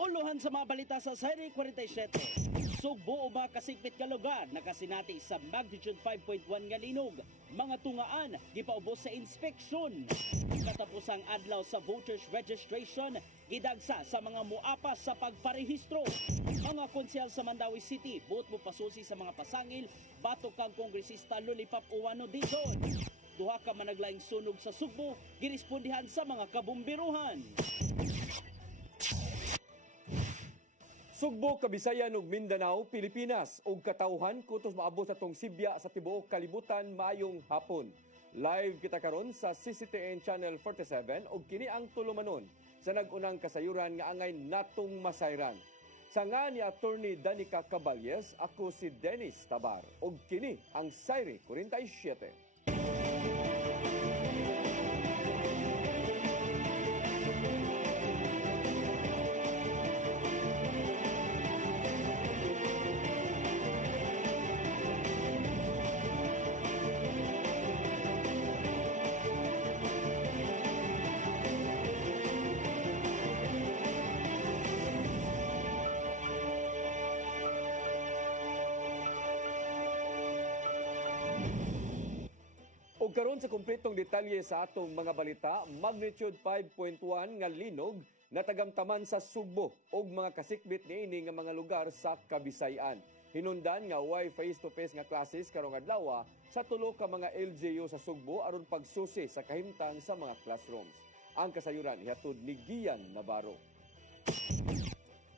Uluhan sa mga balita sa Serie 47. Sugbo o mga kasikpit nga lugar nakasinati sa magnitude 5.1 nga linog. Mga tungaan gipaubos sa inspeksyon. Katapos ang adlaw sa voters registration, gidagsa sa mga muapas sa pagparehistro. Mga konsyal sa Mandawi City, buot mo pasusi sa mga pasangil, batok kang kongresista Lollipop Uwano Dizon. Duha ka managlaing sunog sa Sugbo, girespondihan sa mga kabumbiruhan. Sugbo, Kabisayan ug Mindanao, Pilipinas ug katawhan kutos maabot sa tong Sibya sa tibuok kalibutan maayong hapon. Live kita karon sa CCTN Channel 47 ug kini ang tulumanon sa nagunang kasayuran nga angay natong masayran. Sa nga ni Attorney Danica Caballes, ako si Dennis Tabar ug kini ang Serie 47. Ug karon sa kumpletong detalye sa atong mga balita, magnitude 5.1 nga linog natagamtaman sa Sugbo ug mga kasikbit niini nga mga lugar sa Kabisayan. Hinundan nga way face-to-face nga classes karong adlaw sa tulo ka mga LGU sa Sugbo aron pagsusi sa kahimtang sa mga classrooms. Ang kasayuran ihatod ni Gian Navarro.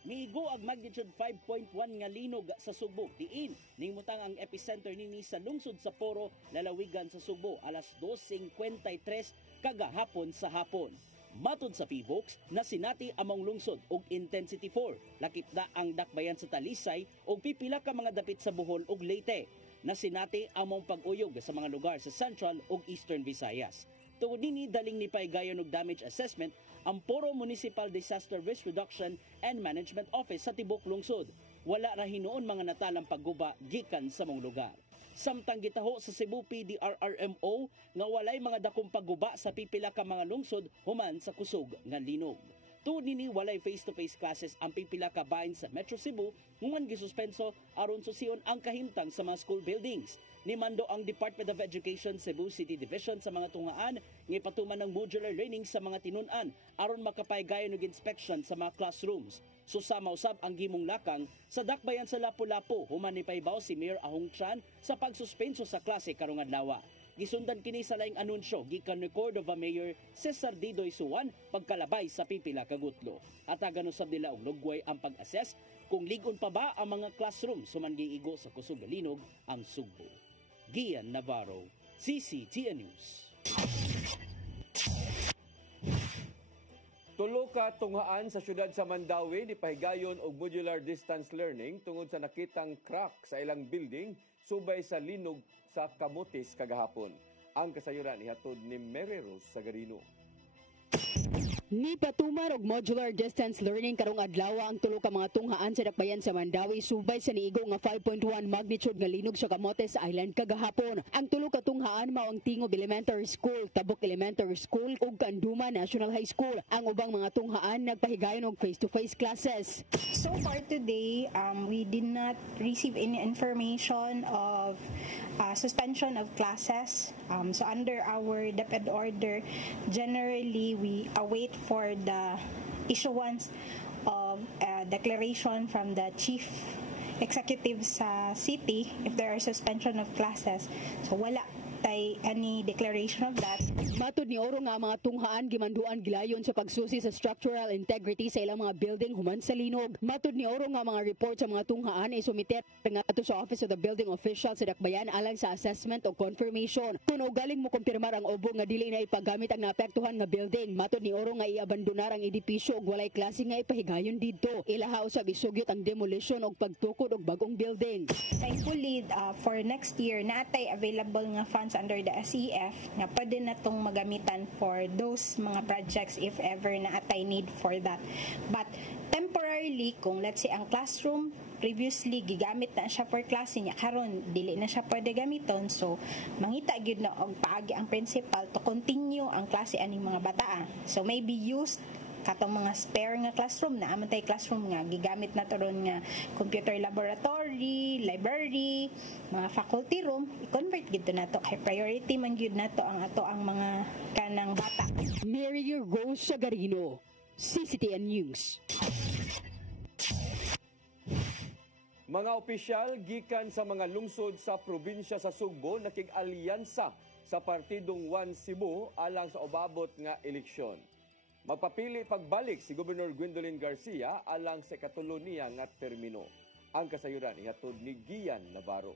Miigo ang magnitude 5.1 nga linog sa Sugbo. Diin, nimutang ang epicenter nini sa lungsod sa Poro, lalawigan sa Sugbo, alas 2:53 kagahapon sa hapon. Matod sa PBOX, nasinati among lungsod og intensity 4. Lakip na ang dakbayan sa Talisay og pipila ka mga dapit sa Bohol ug Leyte. Nasinati among pag-uyog sa mga lugar sa Central ug Eastern Visayas. Tungod nini daling ni paigayon og damage assessment ang Poro Municipal Disaster Risk Reduction and Management Office sa tibok lungsod. Wala ra hinuon mga natalang pagguba gikan sa mong lugar. Samtang gitaho sa Cebu PDRRMO nga walay mga dakong pagguba sa pipila ka mga lungsod human sa kusog nga linog. Tuod nini walay face-to-face classes ang pipila ka bahin sa Metro Cebu human gisuspenso aron susiyon ang kahimtang sa mga school buildings. Nimando ang Department of Education Cebu City Division sa mga tungaan nga ipatuman ng modular learning sa mga tinun-an aron makapaygayon og inspection sa mga classrooms. Susama usab ang gimong lakang sa dakbayan sa Lapu-Lapu human ni paibaw si Mayor Ahong Tran sa pagsuspenso sa klase karong adlaw. Gisundan kini sa laing anunsyo gikan ni Court of Mayor Cesar Didoy Suwan pagkalabay sa pipila ka gutlo. Atagan usab nila og lugway ang pag-assess kung ligon pa ba ang mga classroom suman giigo sa kusog nga linog ang Sugbo. Gian Navarro, CCTN News. Tulo ka tunghaan sa syudad sa Mandawi ni pahigayon og modular distance learning tungod sa nakitang crack sa ilang building subay sa linog sa Camotes kagahapon. Ang kasayuran ihatod ni Mary Rose Sagarino. Ni patumar og modular distance learning karong adlaw ang tulo ka mga tunghaan sa dakbayan sa Mandawi subay sa niigo nga 5.1 magnitude nga linog sa Camotes Island kagahapon. Ang tulo ka tunghaan mao ang Tingob Elementary School, Tabuk Elementary School ug Kanduma National High School. Ang ubang mga tunghaan nagpahigayon og face-to-face classes. So far today, we did not receive any information of suspension of classes. So under our DepEd order, generally we await for the issuance of a declaration from the chief executive sa city if there are suspension of classes. So wala tay any declaration of that. Matod ni Oro nga mga tunghaan gimanduan gilayon sa pagsusi sa structural integrity sa ilang mga building human sa linog. Matod ni Oro nga mga report sa mga tunghaan ay sumiter nga ato sa Office of the Building Official sa Dakbayan alang sa assessment o confirmation. Kuno galing mo kumpirmar ang obo nga dili na ipagamit ang naapektuhan nga building. Matod ni Oro nga iabandonar ang edipisyo ug walay klase nga ipahigayon didto. Ilaha usab isugyot ang demolition og pagtukod og bagong building. Thankfully, for next year natay available nga funds under the SEF nga pwede na itong magamitan for those mga projects if ever na atay need for that. But temporarily, kung let's say ang classroom previously gigamit na siya per klase niya, karon dili na siya pwede gamiton. So mangita gyud na og paagi ang principal to continue ang klase aning mga bata. So maybe used katong mga spare nga classroom na amon tay classroom nga gigamit na toron nga computer laboratory, library, mga faculty room, i-convert gid nato kay priority man gyud nato ang mga kanang bata. Mary Rose Sagarino, CCTN News. Mga opisyal gikan sa mga lungsod sa probinsya sa Sugbo nakig-alyansa sa partidong One Cebu alang sa ubabot nga eleksyon. Magpapili pagbalik si Gobernador Gwendolyn Garcia alang sa ikatulo niya nga termino. Ang kasayuran ihatod ni Gian Navarro.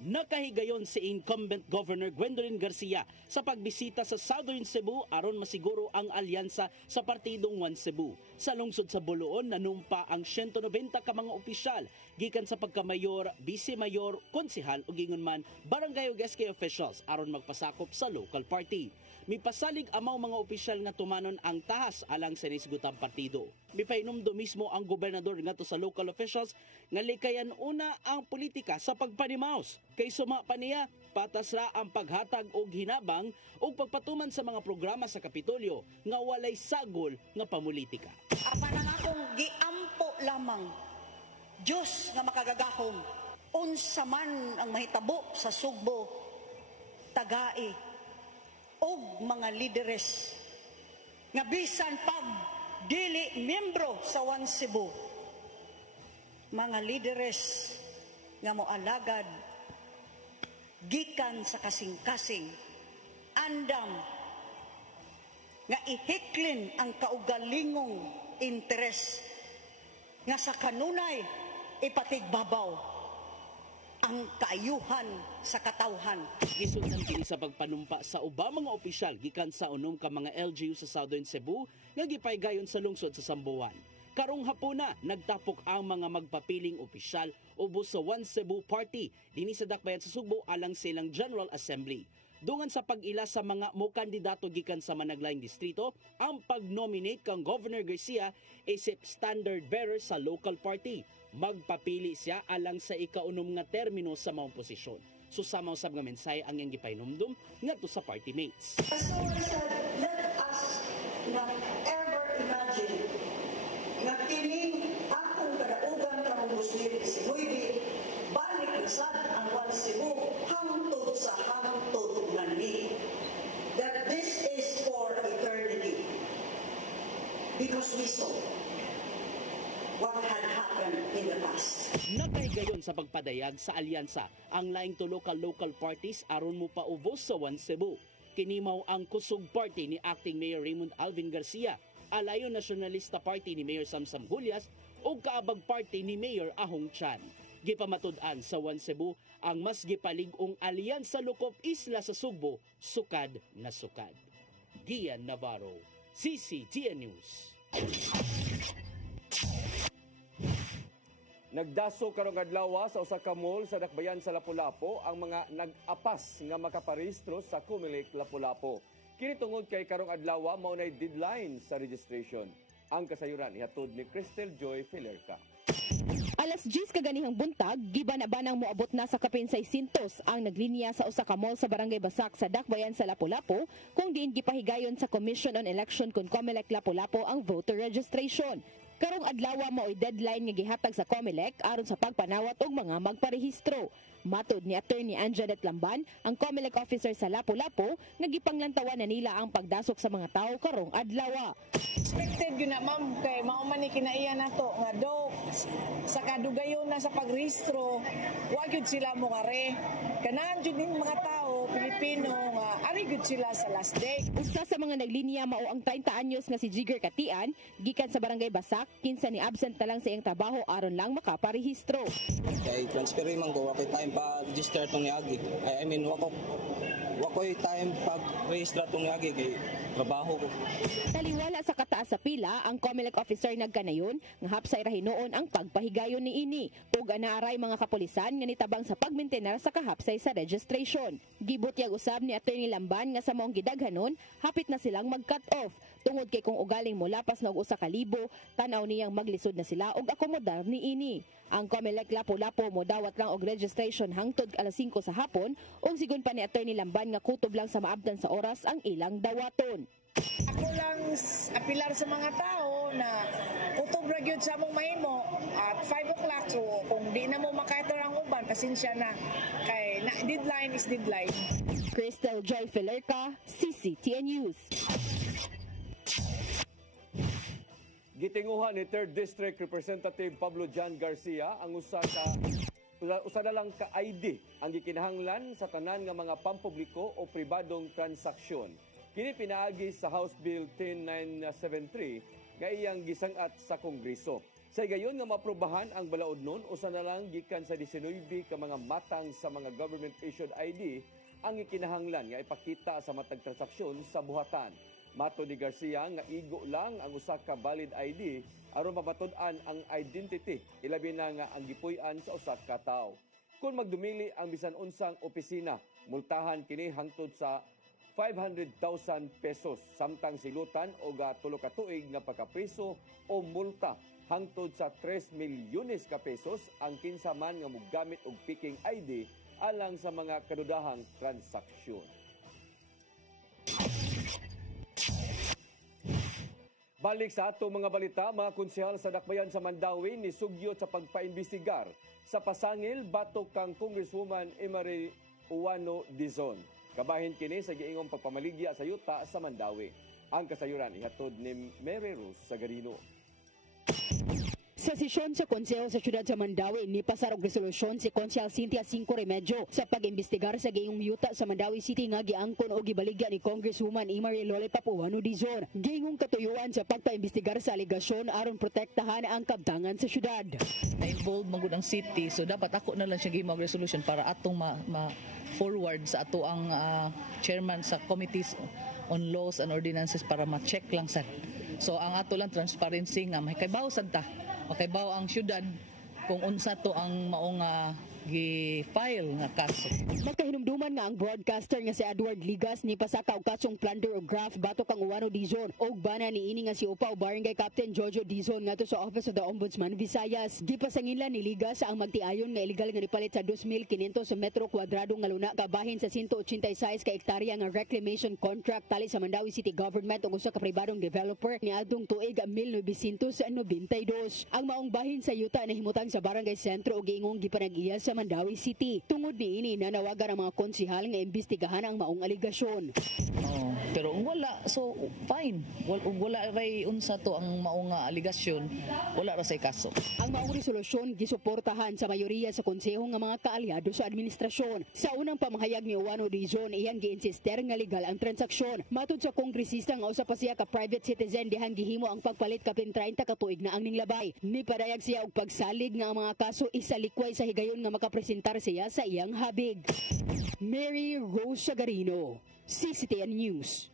Nakahigayon si incumbent Governor Gwendolyn Garcia sa pagbisita sa Southern Cebu aron masiguro ang alyansa sa partidong One Cebu. Sa lungsod sa Buluon, nanumpa ang 190 ka mga opisyal gikan sa pagkamayor, vice-mayor, konsehal ug ingon man barangay ug SK officials aron magpasakop sa local party. Mipasalig amaw mga opisyal nga tumanon ang tahas alang sa nisgutang partido. Mipainomdo mismo ang gobernador ngadto sa local officials nga likayan una ang politika sa pagpanimaos. Kay suma pa niya, patas ra ang paghatag og hinabang ug pagpatuman sa mga programa sa Kapitolyo nga walay sagol nga pamulitika. Apan ang akong giampo lamang Diyos nga makagagahom unsa man ang mahitabo sa Sugbo, tagai og mga lideres nga bisan pag dili miyembro sa One Cebu, mga lideres nga moalagad gikan sa kasing-kasing andam nga ihiklin ang kaugalingong interes nga sa kanunay ipatigbabaw ang kaayuhan sa katawhan. Gisundan kini sa pagpanumpa sa ubang mga opisyal gikan sa unom ka mga LGU sa Southern Cebu nga gipaygayon sa lungsod sa Sambuan. Karong hapuna nagtapok ang mga magpapiling opisyal ubos sa One Cebu Party dinhi sa Dakbayan sa Sugbo alang sa ilang General Assembly. Dungan sa pag-ila sa mga mokandidato gikan sa managlaing distrito, ang pag-nominate kang Governor Garcia isip standard bearer sa local party. Magpapili siya alang sa ikaunom nga termino sa maong posisyon. Susamaw sab nga mensahe ang iyang gipainomdom ngadto sa party mates. So let us not ever imagine nga kining atong kadaugan karong 2019 balik na sad ang One Cebu hangtod sa hangtod nga ni. That this is for eternity. Because we saw what had happened in the past. Nakahigayon sa pagpadayag sa alyansa ang laing tulo ka local parties aron mo paubos sa One Cebu. Kinimaw ang Kusog Party ni Acting Mayor Raymond Alvin Garcia, Alayo Nacionalista Party ni Mayor Samsam Julias ug Kaabag Party ni Mayor Ahong Chan. Gipamatud-an sa One Cebu ang mas gipalig-ong alyansa Lukop Isla sa Sugbo, sukad na sukad. Gian Navarro, CCTN News. Nagdaso karong adlaw sa usa ka mall sa Dakbayan sa Lapu-Lapu ang mga nag-apas nga makaparehistro sa Comelec Lapu-Lapu. Kini tungod kay karong adlaw mao nay deadline sa registration. Ang kasayuran ihatod ni Cristel Joy Filerca. Alas 10 kaganihang buntag, gibana-banang moabot na sa kapin 600 ang naglinya sa usa ka mall sa Barangay Basak sa Dakbayan sa Lapu-Lapu kung diin gipahigayon sa Commission on Election kun Comelec Lapu-Lapu ang voter registration. Karong adlaw mao'y deadline nga gihatag sa Comelec aron sa pagpanawat og mga magparehistro. Matud ni Attorney Anjanet Lamban, ang Comelec officer sa Lapu-Lapu, nga gipanglantawan na nila ang pagdasok sa mga tao karong adlaw. Expected yun na ma'am, kay maumani kinaiya na to nga do sa kadugayon na sa pagrehistro, wag yun sila mo nga re. Kanaan yun yung mga tao, Pilipino, nga ari yun sila sa last day. Usa sa mga naglinya mao ang 30 anyos nga si Jigger Katian, gikan sa Barangay Basak, kinsa ni absent na lang sa iyang trabaho aron lang makaparehistro. Kay transfer man ko, wakay time pa register to ni Agi. I mean, wako wa ko'y time pag-registra itong lagi kay trabaho ko. Taliwala sa kataas sa pila, ang COMELEC officer nagkanayon nga hapsay ra hinuon ang pagpahigayon ni ini ug anaaray mga kapulisan nga nitabang sa pagmintenar sa kahapsay sa registration. Gibutyag usab ni Attorney Lamban nga sa maong gidaghanon, hapit na silang mag-cut off tungod kay kung ugaling molapas na og usa ka libo, tan-aw niyang maglisod na sila og akomodar ni ini. Ang COMELEC lapo-lapo mo dawat lang og registration hangtod alas 5 sa hapon ug sigon pa ni Attorney Lamban nga kutob lang sa maabdan sa oras ang ilang dawaton. Ako lang apilar sa mga tao na kutob ra gyud sa among mahimo at 5 o'clock, so kung di na mo makaiter ang uban, pasensya na kay deadline is deadline. Crystal Joy Filerca, CCTN News. Gitinguhan ni 3rd District Representative Pablo Jan Garcia ang usa na lang ka ID ang gikinahanglan sa tanan nga mga pampubliko o pribadong transaksyon. Kini pinaagi sa House Bill 10973 nga iyang gisangat sa Kongreso. Sa gayon nga maprobahan ang balaod nun, usa na lang gikan sa 19 ka mga matang sa mga government-issued ID ang gikinahanglan nga ipakita sa matag transaksyon sa buhatan. Mato ni Garcia nga igo lang ang usa ka valid ID aron mabatud-an ang identity, ilabi na nga ang gipuy-an sa usa ka tawo. Kung magdumili ang bisan unsang opisina, multahan kini hangtod sa 500,000 pesos samtang silutan o 3 ka tuig nga pagkapriso o multa hangtod sa 3 milyones ka pesos ang kinsa man nga mogamit og picking ID alang sa mga kadudahang transaksyon. Balik sa ato mga balita, mga konsehal sa Dakbayan sa Mandawi ni sugyot sa pagpaimbestigar sa pasangil batok kang Congresswoman Emery Uwano Dizon. Kabahin kini sa giingong pagpamaligya sa yuta sa Mandawi. Ang kasayuran ihatod ni Mary Rose Sagarino. Sa sesyon sa Konseho sa Siyudad sa Mandawi, nipasar og resolusyon si Konsehal Cynthia Cinco Remedyo sa pag-imbestigar sa giingong yuta sa Mandawi City nga giangkon o gibaligya ni Congresswoman Emery Lollipop Uwano Dizon. Giingong katuyuan sa pagpaimbestigar sa aligasyon aron protektahan ang kabtangan sa siyudad. Na-involve magud ang city, so dapat ako na lang siya gihimog resolution para atong ma-forward sa ato ang chairman sa committees on laws and ordinances para ma-check lang sad. So ang ato lang transparency nga mahikaybaw sad ta. Makaibaw ang syudad kung unsa to ang maong gi-file nga kaso. Magkahinumduman nga ang broadcaster nga si Edward Ligas ni pasaka og kasong plunder o graft batok kang Uwano Dizon og bana ni ini nga si Upaw Barangay Captain Jojo Dizon ngadto sa Office of the Ombudsman Visayas. Gipasangilan ni Ligas ang magtiayon nga illegal nga nipalit sa 2,500 sa metro kwadrado nga luna kabahin sa 186 ka hektarya nga reclamation contract tali sa Mandawi City Government ug usa ka pribadong developer niadtong tuig 1992. Ang maong bahin sa yuta nahimutang sa Barangay Sentro ug giingong gipanag-iya sa Mandawi City. Tungod niini nanawagan ang mga konsehal nga imbestigahan ang maong aligasyon. Pero wala, so fine. Wala ray unsa to ang maong aligasyon, wala ra say kaso. Ang maong resolusyon gisuportahan sa mayoriya sa konseho nga mga kaalyado sa administrasyon. Sa unang pamahayag ni Uwano Dizon, iyang giinsister nga legal ang transaksyon. Matud sa kongresista nga usa pa siya ka private citizen dihang gihimo ang pagpalit kapin 30 ka tuig na ang ninglabay. Nipadayag siya og pagsalig nga ang mga kaso isalikway sa higayon nga makapresentar siya sa iyang habig. Mary Rose Sagarino, CCTN News.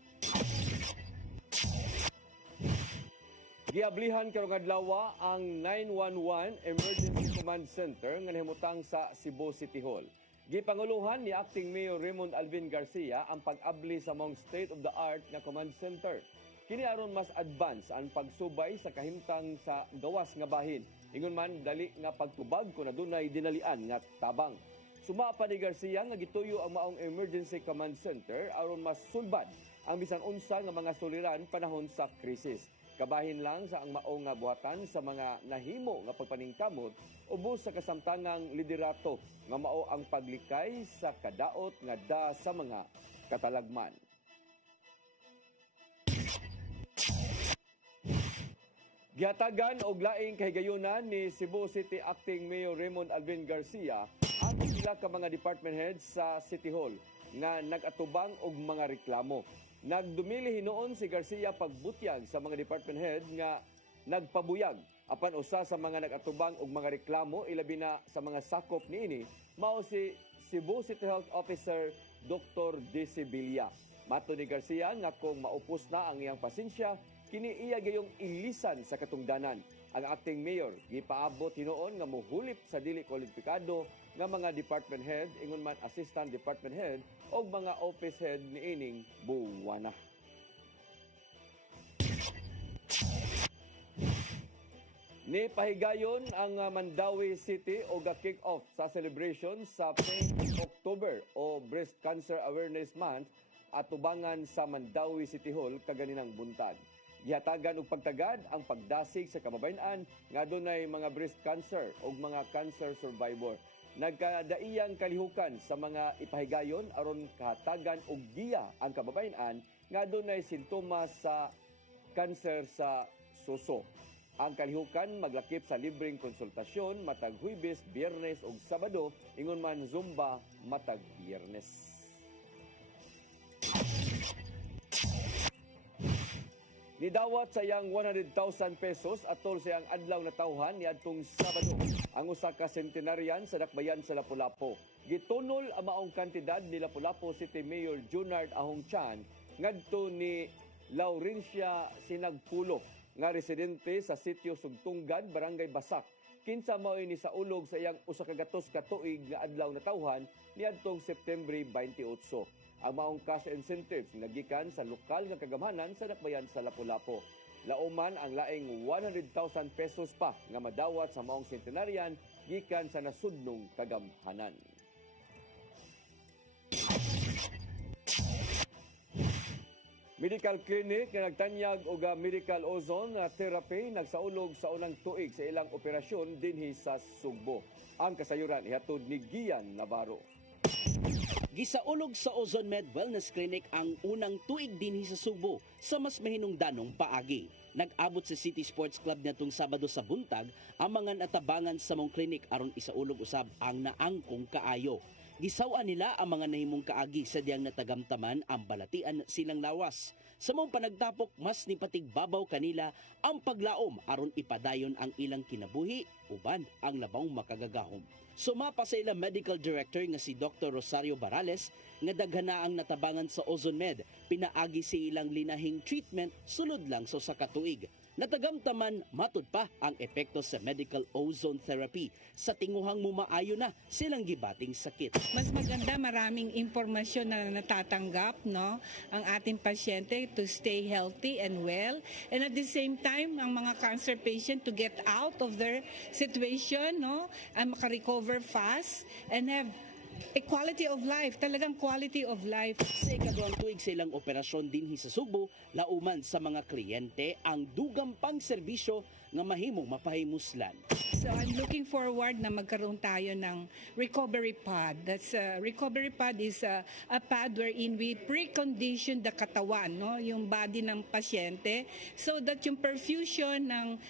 Giablihan karong adlaw ang 911 Emergency Command Center nga nahimutang sa Cebu City Hall. Gipanguluhan ni Acting Mayor Raymond Alvin Garcia ang pag-abli sa mong state-of-the-art nga command center. Kini aron mas advance ang pagsubay sa kahimtang sa gawas nga bahin. Ingon man dali nga pagtubag kung adunay dinalian nga tabang. Suma pa ni Garcia nga gituyo ang maong Emergency Command Center aron mas sulbad ang bisan unsa nga mga suliran panahon sa krisis. Kabahin lang sa ang maong nga buhatan sa mga nahimo nga pagpaningkamot ubos sa kasamtangang liderato nga mao ang paglikay sa kadaot nga da sa mga katalagman. Gihatagan og laing kahigayunan ni Cebu City Acting Mayor Raymond Alvin Garcia ang sila ka mga department heads sa City Hall nga nag-atubang og mga reklamo. Nagdumili hinuon si Garcia pagbutyag sa mga department head nga nagpabuyag apan usa sa mga nag-atubang og mga reklamo ilabi na sa mga sakop niini mao si Cebu City Health Officer Dr. Desibilia. Mato ni Garcia nga kung maupos na ang iyang pasensya, kini iya gayong ilisan sa katungdanan. Ang acting mayor gipaabot hinuon nga mohulip sa dili kwalipikado nga mga department head, ingon man assistant department head o mga office head niining buwana. Ni pahigayon ang Mandawi City o ga-kick-off sa celebration sa Pink October o Breast Cancer Awareness Month at tubangan sa Mandawi City Hall kaganinang buntag. Gihatagan og pagtagad ang pagdasig sa kababayen-an nga adunay mga breast cancer o mga cancer survivor. Nagkadaiyang kalihukan sa mga ipahigayon aron kahatagan og giya ang kababayen-an nga adunay sintomas sa cancer sa suso. Ang kalihukan maglakip sa libreng konsultasyon matag Huwebes, Biyernes ug Sabado, ingon man Zumba matag Biyernes. Nidawat sa iyang 100,000 pesos atol sa iyang adlaw na tawhan niadtong Sabado ang usa ka centenarian sa Dakbayan sa Lapu-Lapu. Gitunol ang maong kantidad ni Lapu-Lapu City Mayor Junard Ahongchan ngadto ni Laurencia Sinagpulo nga residente sa sitio Sugtunggan, Barangay Basak. Kinsa mao ini sa ulog sa iyang usa ka gatos ka tuig nga adlaw na tawhan niadtong September 28. Ang maong cash incentives nagikan sa lokal nga kagamhanan sa Dakbayan sa Lapu-Lapu. Lauman ang laing 100,000 pesos pa nga madawat sa maong centenarian gikan sa nasudnong kagamhanan. Medical clinic nga nagtanyag og medical ozone therapy nagsaulog sa unang tuig sa ilang operasyon dinhi sa Sugbo. Ang kasayuran ihatod ni Gian Navarro. Gisaulog sa Ozone Med Wellness Clinic ang unang tuig dinhi sa Sugbo sa mas mahinungdanong paagi. Nag-abot sa City Sports Club nitong Sabado sa buntag ang mga natabangan sa mong klinik aron isaulog usab ang naangkong kaayo. Gisawa nila ang mga nahimong kaagi sa diyang natagamtaman ang balatian silang lawas. Sa mong panagtapok, mas nipatigbabaw kanila ang paglaom aron ipadayon ang ilang kinabuhi uban ang labang makagagahom. Sumapa sa ilang medical director nga si Dr. Rosario Barales nga daghan na ang natabangan sa Ozone Med, pinaagi si ilang linahing treatment sulod lang sa katuig. Natagamtaman matud pa ang epekto sa medical ozone therapy sa tinguhang mumaayo na silang gibating sakit. Mas maganda maraming impormasyon na natatanggap ang ating pasyente to stay healthy and well, and at the same time ang mga cancer patient to get out of their situation and makarecover fast and have a quality of life, talagang quality of life. Sa ikaduhang tuig sa ilang operasyon dinhi sa Sugbo, lauman sa mga kliyente ang dugang pang serbisyo nga mahimong mapahimuslan. So I'm looking forward na magkaroon tayo ng recovery pod. Recovery pod is a pad wherein we precondition the katawan, yung body ng pasyente, so that yung perfusion ng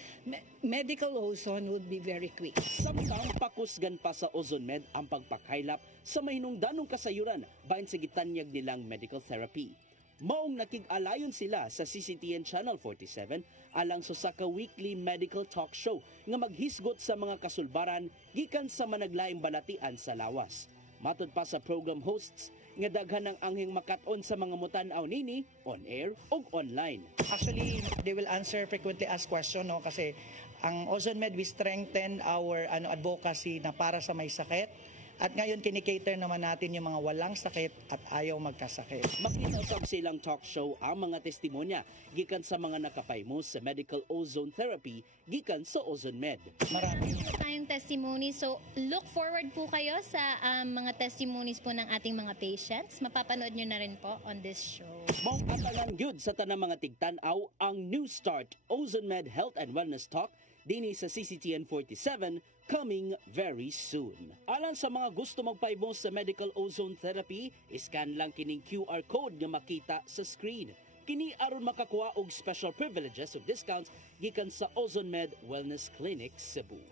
medical ozone would be very quick. Samtang pakusgan pa sa Ozone Med ang pagpakaylap sa mahinungdanong kasayuran bahin sa gitanyag nilang medical therapy. Maong nakig-alayon sila sa CCTN Channel 47 alang sa ka weekly medical talk show nga maghisgot sa mga kasulbaran gikan sa managlaing balatian sa lawas. Matod pa sa program hosts nga daghan ng angheng makat-on sa mga mutan-aw nini on air ug online. Actually, they will answer frequently asked question kasi ang Ozone Med we strengthen our advocacy na para sa may sakit. At ngayon, kinikater naman natin yung mga walang sakit at ayaw magkasakit. Makita usab silang talk show ang mga testimonya gikan sa mga nakapaymos sa medical ozone therapy gikan sa Ozone Med. Marami tayong testimony. So, look forward po kayo sa mga testimonies po ng ating mga patients. Mapapanood nyo na rin po on this show. Mong atalan gyud sa tanang mga tigtan-aw ang New Start Ozone Med Health and Wellness Talk dinhi sa CCTN 47 coming very soon. Alang sa mga gusto magpaybos sa medical ozone therapy, iscan lang kining QR code nga makita sa screen. Kini aron makakuha og special privileges ug discounts gikan sa Ozone Med Wellness Clinic Cebu.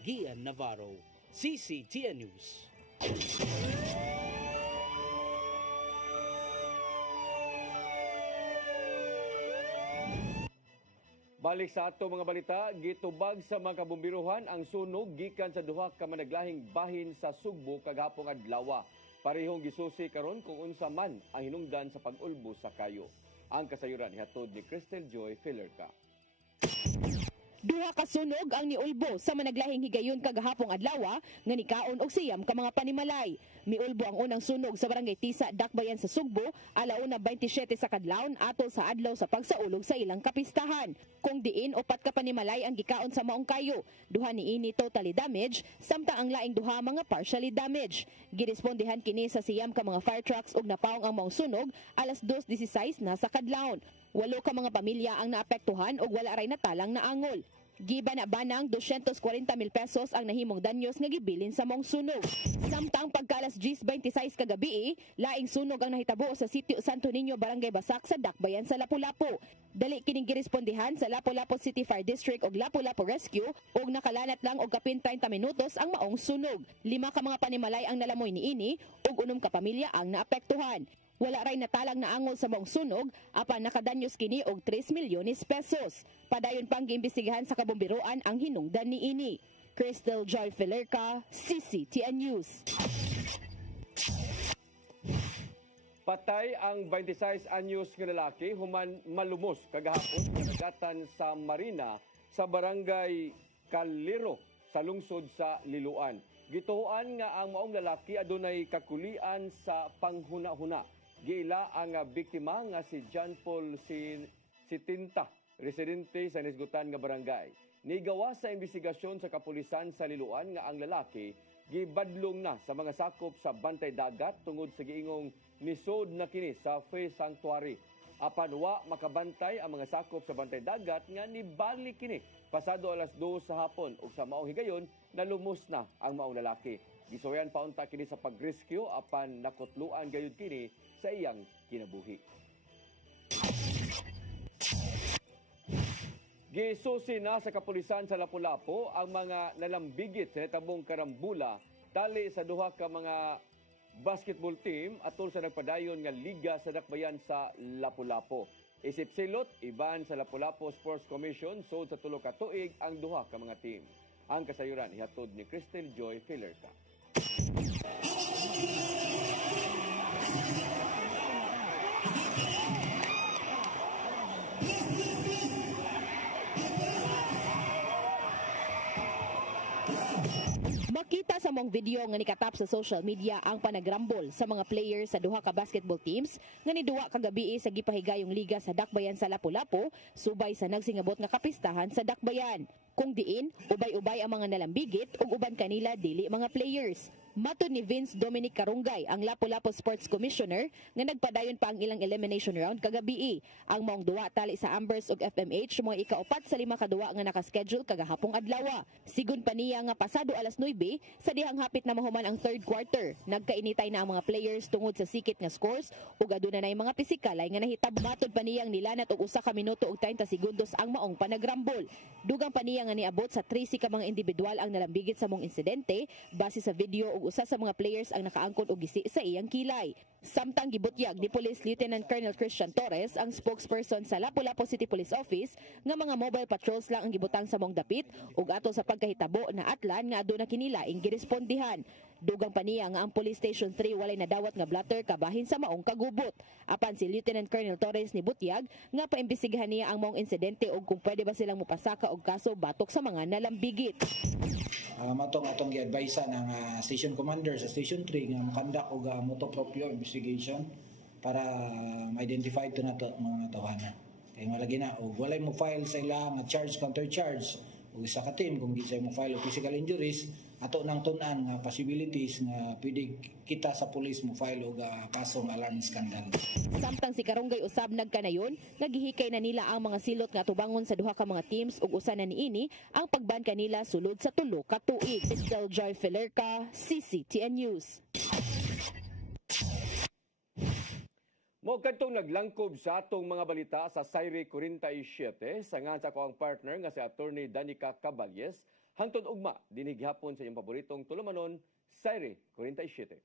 Gian Navarro, CCTN News. Balik sa ato mga balita, gitubag sa mga kabumbiruhan ang sunog gikan sa duha ka managlahing bahin sa Sugbo kagahapon adlaw. Parehong gisusi karon kung unsa man ang hinungdan sa pag-ulbo sa kayo. Ang kasayuran ihatod ni Crystal Joy Filerca. Duha ka sunog ang niulbo sa managlahing higayon kagahapong adlaw nga nikaon og siyam ka mga panimalay. Miulbo ang unang sunog sa barangay Tisa, Dakbayan sa Sugbo, alauna 27 sa kadlawon atol sa adlaw sa pagsaulog sa ilang kapistahan. Kung diin upat ka panimalay ang gikaon sa maong kayo, duha niini totally damaged, samtang ang laing duha mga partially damaged. Girespondihan kini sa siyam ka mga fire trucks ug napaong ang maong sunog alas 2:16 na sa kadlawon. 8 ka mga pamilya ang naapektuhan ug wala ray natalang na angol. Giba na banang 240,000 pesos ang nahimong danyos nga gibilin sa mong sunog. Samtang pagkalas 10:26 kagabi, laing sunog ang nahitabo sa sitio Santo Niño, Barangay Basak sa Dakbayan sa Lapu-Lapu. Dali kining girespondihan sa Lapu-Lapu City Fire District ug Lapu-Lapu Rescue ug nakalanat lang og kapin 30 minutos ang maong sunog. 5 ka mga panimalay ang nalamoy niini ug 6 ka pamilya ang naapektuhan. Wala ray natalang na angol sa maong sunog, apan nakadanyos kini og 3 milyones pesos. Padayon pang giimbestigahan sa kabomberoan ang hinungdan niini. Crystal Joy Filerca, CCTN News. Patay ang 26 anyos nga lalaki human malumos kagahapon sa nagatan sa Marina sa barangay Calero sa lungsod sa Liloan. Gituoan nga ang maong lalaki adunay kakulian sa panghuna-huna. Giila ang biktima nga si John Paul Sitinta, residente sa nisgutan nga barangay. Nigawa sa investigasyon sa kapulisan sa Liloan nga ang lalaki gibadlong na sa mga sakop sa bantay dagat tungod sa giingong nisod na kini sa Faith Sanctuary. Apan wa makabantay ang mga sakop sa bantay dagat nga nibalik kini pasado alas 2 sa hapon ug sa maong higayon nalumos na ang maong lalaki. Gisoyan paunta kini sa pag-rescue apan nakutluan gayud kini sa iyang kinabuhi. Gisusi na sa kapulisan sa Lapu-Lapu ang mga nalambigit sa natabong karambula tali sa duha ka mga basketball team atol sa nagpadayon nga liga sa Dakbayan sa Lapu-Lapu. Isip silot, iban sa Lapu-Lapu Sports Commission sud sa 3 ka tuig ang duha ka mga team. Ang kasayuran ihatod ni Crystal Joy Filerca. Makita sa mong video nga nikatap sa social media ang panagrambol sa mga players sa duha ka basketball teams nga niduwa kagabi sa gipahigayong liga sa Dakbayan sa Lapu-Lapu subay sa nagsingabot nga kapistahan sa Dakbayan. Kung diin, ubay-ubay ang mga nalambigit ug uban kanila dili mga players. Matud ni Vince Dominic Carungay, ang Lapu-Lapu Sports Commissioner, nga nagpadayon pa ang ilang elimination round kagabi. Ang maong duwa tali sa Ambers ug FMH mga ikaupat sa 5 ka duwa nga nakaschedule kagahapong adlaw. Sigun pa niya nga pasado alas 9 sa dihang hapit na mahuman ang third quarter. Nagkainitay na ang mga players tungod sa sikit nga scores ug aduna nay mga pisikal nga nahitab. Matud pa niyang nilanat og 1 ka minuto ug 30 segundos ang maong panagrambol. Dugang pa niya nga niabot sa 13 ka mga individual ang nalambigit sa mong insidente base sa video ug usa sa mga players ang nakaangkon og gisi sa iyang kilay. Samtang gibutyag ni Police Lieutenant Colonel Christian Torres, ang spokesperson sa Lapu-Lapu City Police Office, nga mga mobile patrols lang ang gibutang sa mong dapit ug ato sa pagkahitabo na atlan nga aduna kinila ing girespondihan. Dugang pa niya nga ang Police Station 3 walay nadawat nga blatter kabahin sa maong kagubot. Apan si Lieutenant Colonel Torres ni butyag nga paimbestigahan niya ang maong insidente ug kung pwede ba silang mupasaka og kaso batok sa mga nalambigit. Atong gi-advise ng station commander sa station 3 nga makandak og motopropyo investigation para ma-identify to nato mga tawanan. Kay malagi na og walay mo file sa ila nga charge counter charge ug isa ka team kung di sa mo file og physical injuries ato nang tun-an nga possibilities nga pwede kita sa police mo file og kasong alarm scandal. Samtang si Carungay usab nagkanayon, nagihikay na nila ang mga silot nga tubangon sa duha ka mga teams ug usa na niini ang pagban kanila sulod sa 3 ka tuig. Crystal Joy Filerca, CCTN News. Mo kadtong naglangkob sa atong mga balita sa Sayre 47 sa nga sa ko ang partner nga si Attorney Danica Caballes. Hangtod ugma dinig hapon sa iyong paboritong tulumanon, Sayre 47.